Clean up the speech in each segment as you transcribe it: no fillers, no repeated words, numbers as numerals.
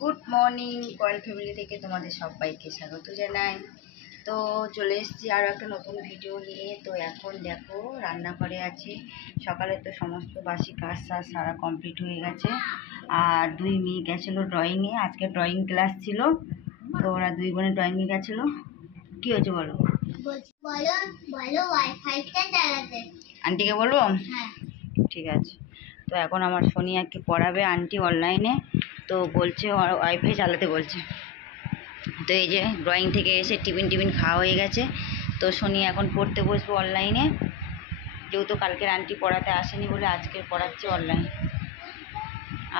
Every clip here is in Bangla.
গুড মর্নিং কয়েল ফ্যামিলি থেকে তোমাদের সবাইকে স্বাগত জানাই। তো চলে এসেছি আরও একটা নতুন ভিডিও নিয়ে। তো এখন দেখো রান্নাঘরে আছি। সকালে তো সমস্ত বাসি কাজ সারা কমপ্লিট হয়ে গেছে। আর দুই মেয়ে গেছিলো ড্রয়িংয়ে, আজকে ড্রয়িং ক্লাস ছিল। তো ওরা দুই বোনে ড্রয়িংয়ে গেছিলো। কী হয়েছে বলো? আন্টিকে বলবো? হ্যাঁ ঠিক আছে। তো এখন আমার সোনিয়াকে পড়াবে আন্টি অনলাইনে। তো বলছে ওয়াইফাই চালাতে বলছে। তো এই যে ড্রয়িং থেকে এসে টিফিন খাওয়া হয়ে গেছে। তো সোনিয়া এখন পড়তে বসবো অনলাইনে, যেহেতু কালকের আন্টি পড়াতে আসেনি বলে আজকে পড়াচ্ছে অনলাইন।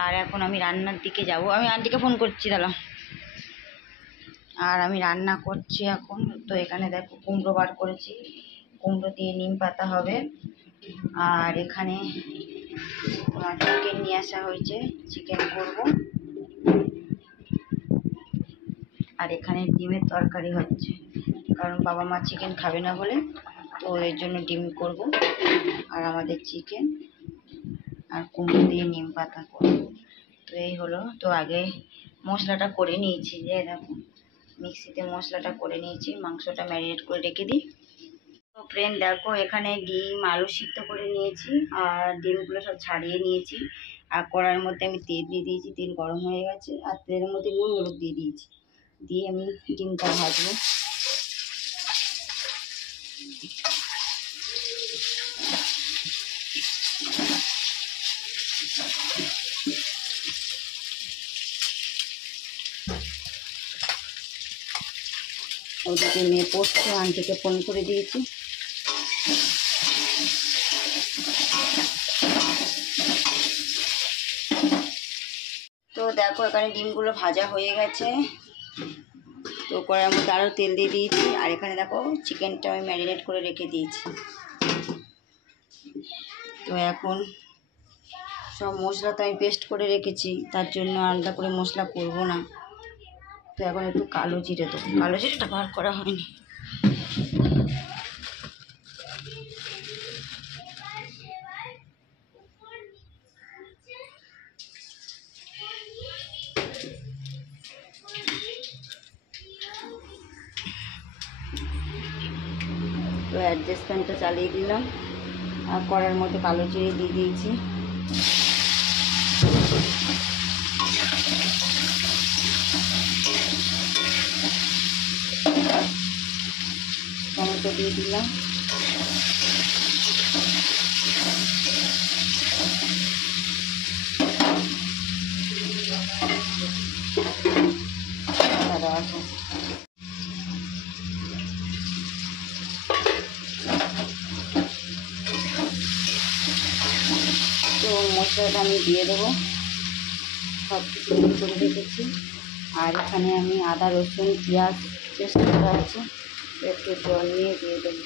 আর এখন আমি রান্নার দিকে যাব, আমি আন্টিকে ফোন করছি দাঁড়াও। আর আমি রান্না করছি এখন। তো এখানে দেখো কুমড়ো বার করেছি, কুমড়ো দিয়ে নিম পাতা হবে। আর এখানে তোমার চিকেন নিয়ে আসা হয়েছে, চিকেন করব। আর এখানে ডিমের তরকারি হচ্ছে, কারণ বাবা মা চিকেন খাবে না বলে, তো এর জন্য ডিম করব। আর আমাদের চিকেন আর কুমড়ো দিয়ে নিম পাতা করব। তো এই হলো। তো আগে মশলাটা করে নিয়েছি, যে দেখো মিক্সিতে মশলাটা করে নিয়েছি, মাংসটা ম্যারিনেট করে রেখে দিই। তো ফ্রেন্ড দেখো এখানে ডিম আলু সিদ্ধ করে নিয়েছি, আর ডিমগুলো সব ছাড়িয়ে নিয়েছি। আর কড়াইয়ের মধ্যে আমি তেল দিয়ে দিয়েছি, তেল গরম হয়ে গেছে। আর তেলের মধ্যে নুন হলুদ দিয়ে দিয়েছি, দিয়ে আমি ডিমটা ভাজবো। ওদিকে মেয়ে পড়ছে, আন্টিকে ফোন করে দিয়েছি। তো দেখো এখানে ডিমগুলো ভাজা হয়ে গেছে। তো কড়াইয়ের মধ্যে আরও তেল দিয়ে দিয়েছি। আর এখানে দেখো চিকেনটা আমি ম্যারিনেট করে রেখে দিয়েছি। তো এখন সব মশলা তো আমি পেস্ট করে রেখেছি, তার জন্য আলাদা করে মশলা করব না। তো এখন একটু কালো জিরে দেবো, কালো জিরেটা বার করা হয়নি। তো অ্যাডজাস্টমেন্টটা চালিয়ে দিলাম, আর কড়ার মধ্যে কালো জিরে দিয়ে দিয়েছি। টমেটো দিয়ে দিলাম। তো মশলাটা আমি দিয়ে দেবো, সব কিছু রেডি করে রেখেছি। আর এখানে আমি আদা রসুন পেঁয়াজ পেস্ট করা আছে, একটু জল নিয়ে দিয়ে দেবো।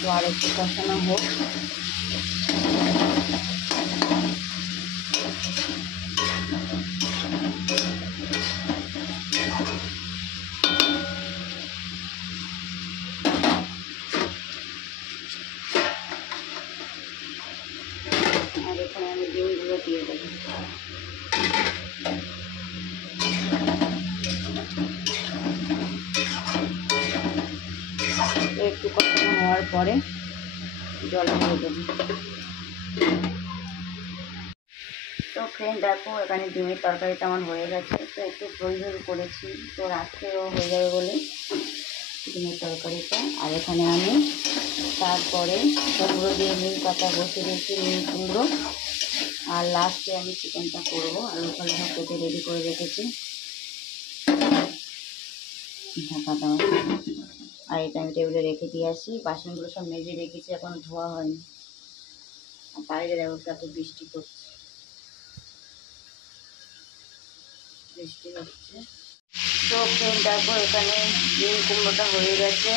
তো আর একটু কষানো হোক। আর এখানে আমি ডিমগুলো দিয়ে দেবো। একটু কষানো হওয়ার পরে জল দিয়ে দেবো। তো ফ্রেন্ড দেখো এখানে ডিমের তরকারিটা আমার হয়ে গেছে। তো একটু ঝোল ঝোল করেছি, তো রাত্রেও হয়ে যাবে বলে ডিমের তরকারিটা। আর এখানে আমি তারপরে কুমড়ো দিয়ে নিম পাতা বসে দিয়েছি, নিম কুমড়ো। আর লাস্টে আমি চিকেনটা করবো। আলু ফালু সব কেটে রেডি করে রেখেছি, ঢাকা দেওয়া। আর এটা আমি টেবিলে রেখে দিয়ে আসি। বাসনগুলো সব মেজে রেখেছি, এখন ধোয়া হয়নি। আর বাইরে দেখো এত বৃষ্টি পড়ছে, বৃষ্টি হচ্ছে। তো ফ্রেন্ড দেখো এখানে নিম কুমড়োটা হয়ে গেছে।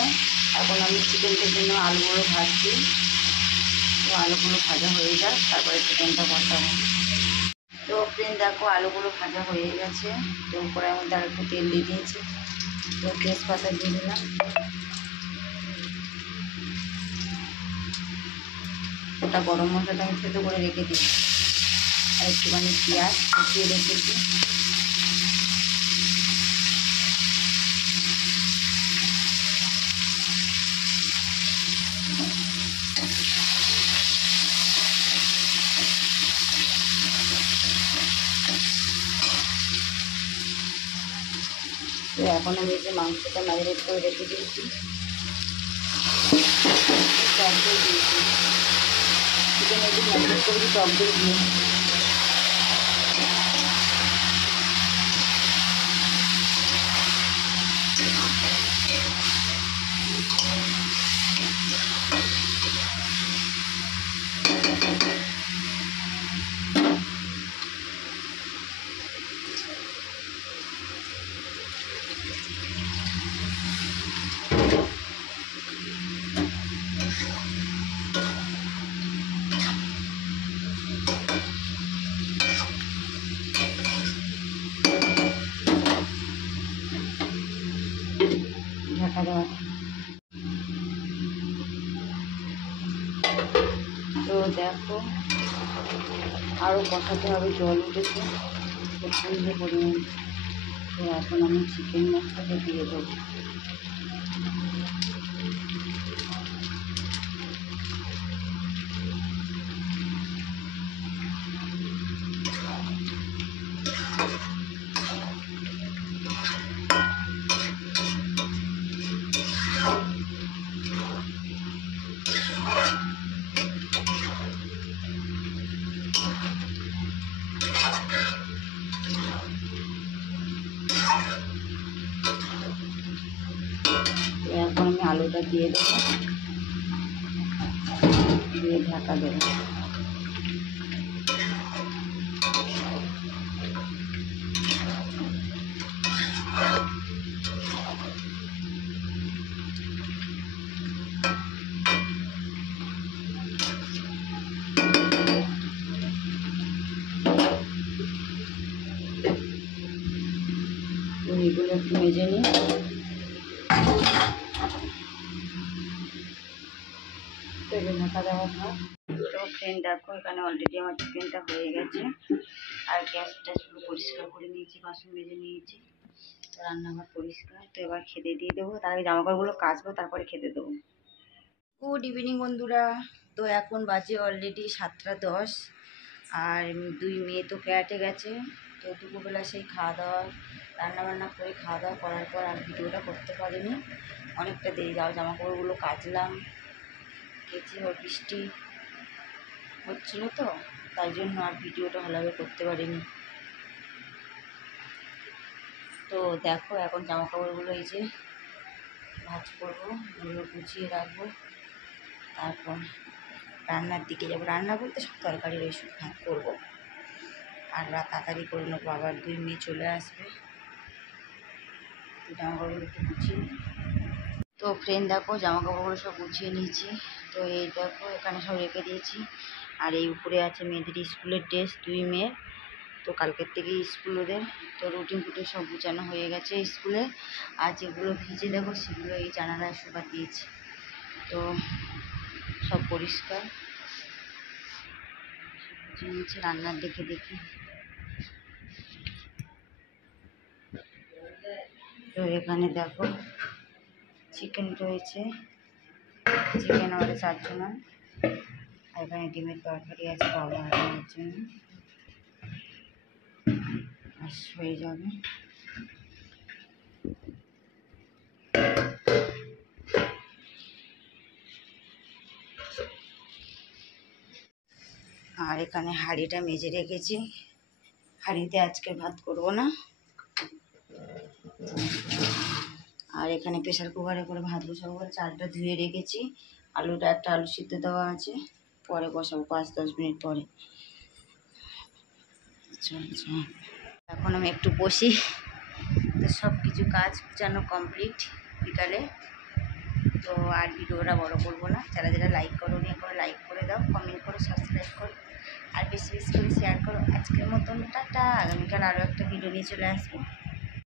এখন আমি চিকেনটার জন্য আলুগুলো ভাজছি। তো আলুগুলো ভাজা হয়ে যাক, তারপরে চিকেনটা বসাবো। তো ফ্রেন্ড দেখো আলুগুলো ভাজা হয়ে গেছে। তো কড়াইয়ের মধ্যে আর একটু তেল দিয়ে দিয়েছি। তো তেজপাতা দিয়ে দিলাম। ওটা গরম মশলাটা আমি থেতো করে রেখে দিই, আর একটুখানি পেঁয়াজ কুচিয়ে রেখেছি। তো এখন আমি যে মাংসটা ম্যারিনেট করে রেখে দিয়েছি, টক দই দিয়েছি। চিকেন একটু ম্যারিনেট করেছি টক দই দিয়ে। ঢাকা দেওয়া। তো দেখো আরও কষাতে হবে, জল উঠেছে প্রচণ্ড পরিমাণ। তো এখন আমি চিকেন মশলাটা দিয়ে দেবো। এখন আমি আলুটা দিয়ে দেবো, দিয়ে ঢাকা দেবো। এগুলো একটু ভেজে নিই। তেলে ঢাকা দেওয়া থাক। তো ফ্রেন্ড দেখো এখানে অলরেডি আমার চিকেনটা হয়ে গেছে, আর গ্যাসটা পুরো পরিষ্কার করে নিয়েছি, বাসন মেজে নিয়েছি, রান্নাঘর পরিষ্কার। তো এবার খেতে দিয়ে দেবো, তার আগে জামাকাপড়গুলো কাচবো, তারপরে খেতে দেবো। গুড ইভিনিং বন্ধুরা। তো এখন বাজে অলরেডি 7টা 10, আর 2 মেয়ে তো ক্যারাটে গেছে। তো দুপুরবেলা সেই খাওয়া দাওয়া রান্নাবান্না করে খাওয়া দাওয়া করার পর আর ভিডিওটা করতে পারিনি, অনেকটা দেরি। জামাকাপড়গুলো কাচলাম, কেচে, ওর বৃষ্টি হচ্ছিল তো তাই জন্য আর ভিডিওটা ভালোভাবে করতে পারিনি। তো দেখো এখন জামাকাপড়গুলো এই যে ভাঁজ করবো, ওগুলো গুছিয়ে রাখবো, তারপর রান্নার দিকে যাবো। রান্না বলতে সব তরকারি ওইসব ভাগ করবো, আর রাত তাড়াতাড়ি করে নেবো, আবার 2 মেয়ে চলে আসবে। তো জামাকাপড়গুলো একটু গুছিয়ে নিই। তো ফ্রেন্ড দেখো জামাকাপড়গুলো সব গুছিয়ে নিয়েছি। তো এই দেখো এখানে সব রেখে দিয়েছি, আর এই উপরে আছে মেয়েদের স্কুলের ড্রেস, 2 মেয়ের। তো কালকের থেকেই স্কুল ওদের। তো রুটিন ফুটিন সব গুছানো হয়ে গেছে স্কুলে। আর যেগুলো ভিজে দেখো সেগুলো এই জানালায় শুকা দিয়েছি। তো সব পরিষ্কার নিয়েছি রান্নার দেখে দেখি। তো এখানে দেখো চিকেন রয়েছে, চিকেন আমাদের 4 জনের। আর এখানে ডিমের তরকারি আছে বাবা আমার জন্য, আর হয়ে যাবে। আর এখানে হাঁড়িটা মেজে রেখেছি, হাঁড়িতে আজকে ভাত করব না। আর এখানে প্রেসার কুকারে করে ভাত বসাবো বলে চালটা ধুয়ে রেখেছি। আলুটা একটা আলু সিদ্ধ দেওয়া আছে, পরে বসাবো 5-10 মিনিট পরে। আচ্ছা এখন আমি একটু বসি। তো সব কিছু কাজ গুছানো কমপ্লিট বিকালে। তো আর ভিডিওটা বড় করবো না, যারা যারা লাইক করো নি এখন লাইক করে দাও, কমেন্ট করে করো, সাবস্ক্রাইব করো, আর বেশি বেশি করে শেয়ার করো। আজকের মতন টাটা, আগামীকাল আরও একটা ভিডিও নিয়ে চলে আসবো।